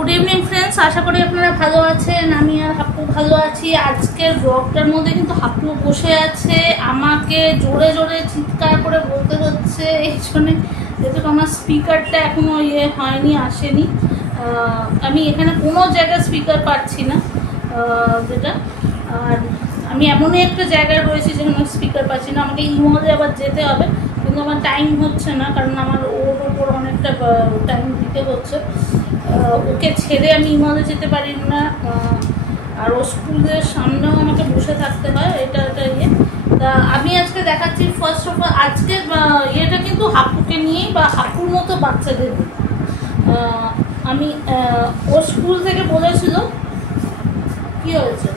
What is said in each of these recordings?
Good evening friends, আশা করি আপনারা ভালো আছেন। আমি আর হাপ্পু ভালো আছি। আজকের ব্লগটার মধ্যে কিন্তু হাপ্পু বসে আছে, আমাকে জোরে জোরে চিৎকার করে বলতে হচ্ছে এই জন্যে, যেহেতু আমার স্পিকারটা এখনও হয়নি, আসেনি। আমি এখানে কোনো জায়গায় স্পিকার পাচ্ছি না, যেটা আর আমি এমনই একটা জায়গায় রয়েছি যেখানে স্পিকার পাচ্ছি না। আমাকে ইমলে আবার যেতে হবে, কিন্তু আমার টাইম হচ্ছে না, কারণ আমার ওর ওপর অনেকটা টাইম দিতে হচ্ছে। ওকে ছেড়ে আমি ইমলে যেতে পারি না, আর ও স্কুলের সামনেও আমাকে বসে থাকতে হয়, এটা তা আমি আজকে দেখাচ্ছি। ফার্স্ট অফ অল আজকের ইয়েটা কিন্তু হাপ্পুকে নিয়েই, বা হাপ্পুর মতো বাচ্চাদের নিয়ে। আমি ও স্কুল থেকে বলেছিল, কি হয়েছে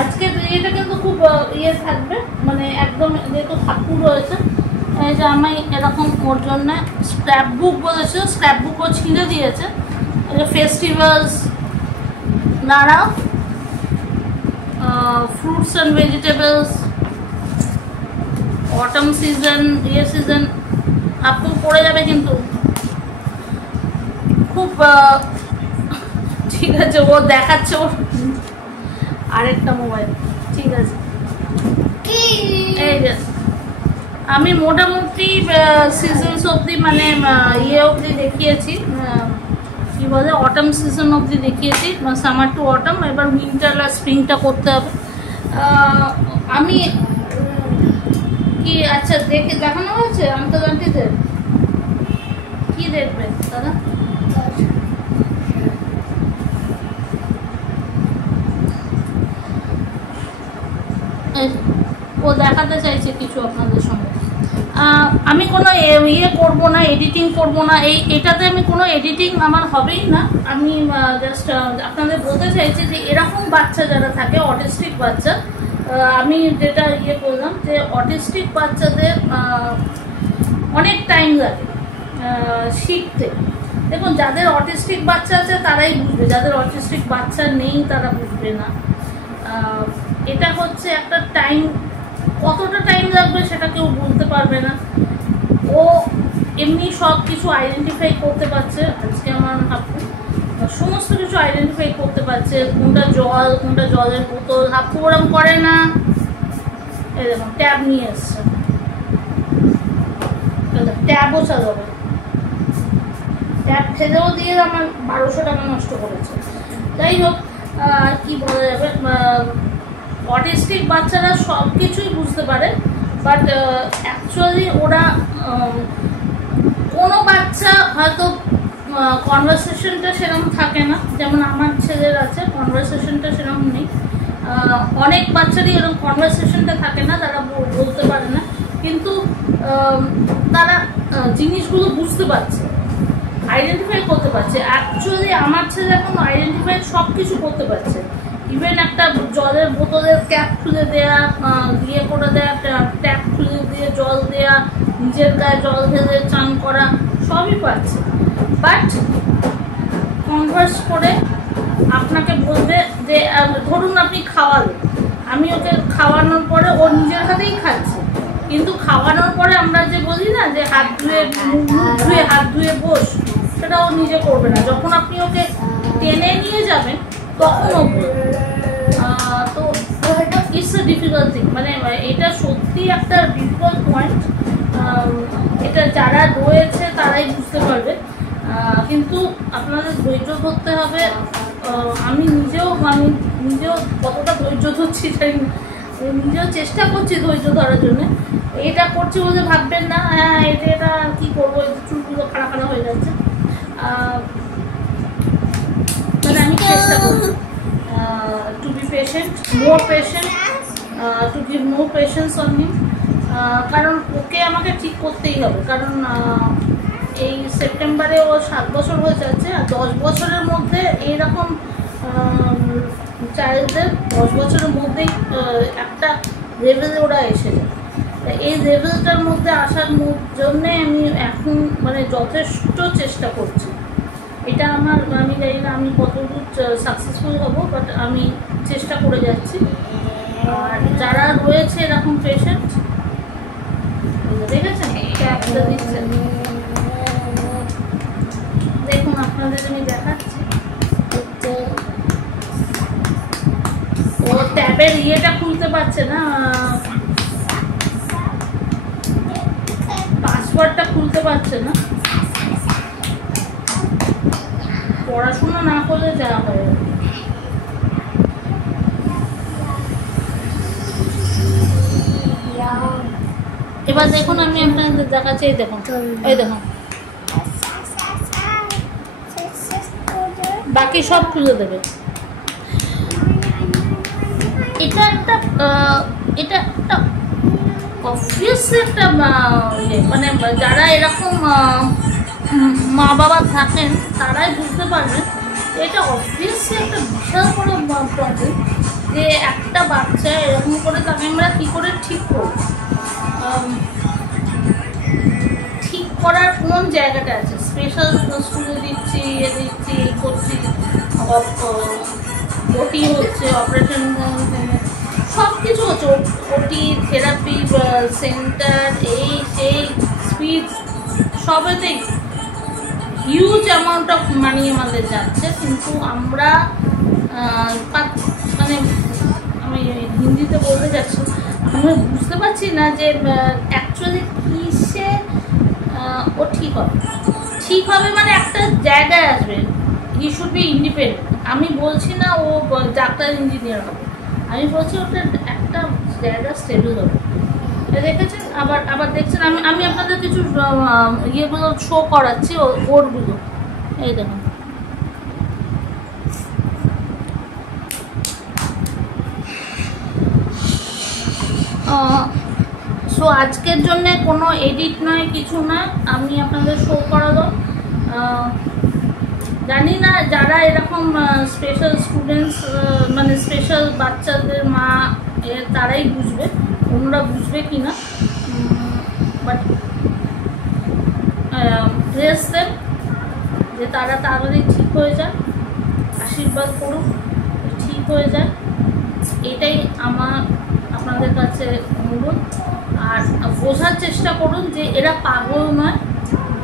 আজকে এটা কিন্তু খুব থাকবে, মানে একদম যেহেতু হাপ্পু রয়েছে, যে আমি এরকম ওর জন্য স্ক্র্যাপ বুক বলেছিল, স্ক্র্যাপ বুকও ছিঁড়ে দিয়েছে। ফেস্টিভ্যালস, নানা fruits and vegetables, autumn season, season আপু পড়ে যাবে কিন্তু খুব। ঠিক আছে, ও দেখাচ্ছে ওর আরেকটা মোবাইল। ঠিক আছে, এই যে আমি মোটামুটি সিজনস অবধি, মানে অবধি দেখিয়েছি, কি বলে অটম সিজন অবধি দেখিয়েছি, সামার টু অটম। এবার উইন্টার আর স্প্রিংটা করতে হবে। আমি কি আচ্ছা দেখানো হয়েছে আন্তর্জাতিকদের, কি দেখবে দাদা? ও দেখাতে চাইছে কিছু আপনাদের সঙ্গে। আমি কোনো করবো না, এডিটিং করবো না, এটাতে আমি কোনো এডিটিং আমার হবেই না। আমি জাস্ট আপনাদের বলতে চাইছি যে এরকম বাচ্চা যারা থাকে, অটিস্টিক বাচ্চা, আমি যেটা করলাম যে অটিস্টিক বাচ্চাদের অনেক টাইম লাগে শিখতে। দেখুন, যাদের অটিস্টিক বাচ্চা আছে তারাই বুঝবে, যাদের অটিস্টিক বাচ্চা নেই তারা বুঝবে না। এটা হচ্ছে একটা টাইম, কতটা টাইম লাগবে সেটা কেউ বলতে পারবে না। ও এমনি সব কিছু আইডেন্টিফাই করতে পারছে। আজকে আমার হাপ্পু সমস্ত কিছু আইডেন্টিফাই করতে পারছে, কোনটা জল, কোনটা জলের বোতল। হাপ্পু ওরম করে না। এই দেখুন, ট্যাব নিয়ে এসছে, ট্যাবও চালাবে। ট্যাব ফেলেও দিয়ে আমার 1200 টাকা নষ্ট করেছে। যাই হোক, কি বলা যাবে, অটিস্টিক বাচ্চারা সব কিছুই বুঝতে পারে, বাট অ্যাকচুয়ালি ওরা কোনো বাচ্চা হয়তো কনভারসেশনটা সেরকম থাকে না, যেমন আমার ছেলের আছে, কনভারসেশনটা সেরকম নেই। অনেক বাচ্চারই এরকম কনভারসেশনটা থাকে না, তারা বলতে পারে না, কিন্তু তারা জিনিসগুলো বুঝতে পারছে, আইডেন্টিফাই করতে পারছে। অ্যাকচুয়ালি আমার ছেলে এখন আইডেন্টিফাই সব কিছু করতে পারছে। ইভেন একটা জলের বোতলের ক্যাপ খুলে দেয়া, করে দেয়া, ট্যাপ খুলে দিয়ে জল দেয়া, নিজের গায়ে জল ঢেলে চান করা, সবই পাচ্ছে। বাট কনভার্স করে আপনাকে বলবে যে, ধরুন আপনি খাওয়ালেন, আমি ওকে খাওয়ানোর পরে ও নিজের হাতেই খাচ্ছে, কিন্তু খাওয়ানোর পরে আমরা যে বলি না যে হাত ধুয়ে বস, সেটা ও নিজে করবে না। যখন আপনি ওকে টেনে নিয়ে যাবেন তখন ও বলবে। তো ইটস এ ডিফিকাল্ট থিং, মানে এটা সত্যি একটা ডিফিকাল্ট পয়েন্ট। এটা যারা রয়েছে তারাই বুঝতে পারবে, কিন্তু আপনাদের ধৈর্য ধরতে হবে। আমি নিজেও কতটা ধৈর্য ধরছি জানি না, নিজেও চেষ্টা করছি ধৈর্য ধরার জন্য। এটা করছি বলে ভাববেন না, হ্যাঁ এটা কী করবো, চুলগুলো খাড়া খাড়া হয়ে যাচ্ছে। মানে আমি চেষ্টা করছি to be patient, more patient, to give more patience on him, কারণ ওকে আমাকে ঠিক করতেই হবে। কারণ এই সেপ্টেম্বরে ও 7 বছর হয়ে যাচ্ছে, আর 10 বছরের মধ্যে এইরকম চাইল্ডদের 10 বছরের মধ্যেই একটা লেভেলে ওরা এসে যায়। এই লেভেলটার মধ্যে আসার জন্যে আমি এখন মানে যথেষ্ট চেষ্টা করছি। এটা আমি জানি না আমি কতদূর সাকসেসফুল হব, বাট আমি চেষ্টা করে যাচ্ছি। আর যারা রয়েছে এরকম পেশেন্ট, দেখেছেন, দিচ্ছেন, দেখুন আপনাদের আমি দেখাচ্ছি। ও ট্যাবের ইয়েটা খুলতে পারছে না, পাসওয়ার্ডটা খুলতে পারছে না। পড়াশোনা না করলে যা হয়। এবার দেখুন আমি আপনাদের দেখাচ্ছি, এই দেখুন, এই দেখুন বাকি সব খুলে দেবে। এটা একটা অবভিয়াস একটা মানে যারা এরকম মা বাবা থাকেন তারাই বুঝতে পারবেন এটা অবভিয়াসলি একটা বিশাল বড় প্রবলেম, যে একটা বাচ্চা এরকম করে তাকে আমরা কী করে ঠিক করব। ঠিক করার কোন জায়গাটা আছে? স্পেশাল স্কুলে দিচ্ছি, দিচ্ছি, করছি, ওটি হচ্ছে, অপারেশন সব কিছু হচ্ছে, ওটি থেরাপি সেন্টার, এই সেই স্পিচ, সবেতেই হিউজ অ্যামাউন্ট অফ মানি আমাদের যাচ্ছে, কিন্তু আমরা মানে আমি হিন্দিতে বলতে যাচ্ছি, আমরা বুঝতে পারছি না যে অ্যাকচুয়ালি কিসে ও ঠিক হবে মানে একটা জায়গায় আসবে, হি শুড বি ইন্ডিপেন্ডেন্ট। আমি বলছি না ও ডাক্তার ইঞ্জিনিয়ার হবে, আমি বলছি ওটা একটা জায়গা স্টেবল হবে। দেখেছেন, আবার দেখছেন আমি আপনাদের কিছু ইয়েগুলো শো করাচ্ছি, ওরগুলো এই দেখুন। সো আজকের জন্য কোনো এডিট নয়, কিছু না, আমি আপনাদের শো করালাম। জানি না যারা এরকম স্পেশাল স্টুডেন্টস মানে স্পেশাল বাচ্চাদের মা তারাই বুঝবে, অন্যরা বুঝবে কি না, বাট প্রেস দেন যে তারা তাড়াতাড়ি ঠিক হয়ে যায়, আশীর্বাদ করুন ঠিক হয়ে যায়, এটাই আমার আপনাদের কাছে অনুরোধ। আর বোঝার চেষ্টা করুন যে এরা পাগল নয়,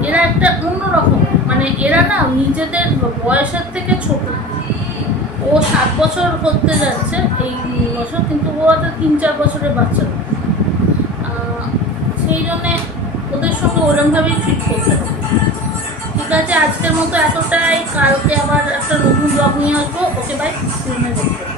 এরা একটা অন্যরকম, মানে এরা না নিজেদের বয়সের থেকে ছোট। ও 7 বছর হতে যাচ্ছে এই বছর, কিন্তু ও হয়তো 3-4 বছরের বাচ্চা, সেই জন্যে ওদের সঙ্গে ওরকমভাবেই ট্রিট করতে হবে। ঠিক আছে, আজকের মতো এতটাই, কালকে আবার একটা নতুন ব্লগ নিয়ে আসবো। ওকে বাই, সিনেমা দেখতে।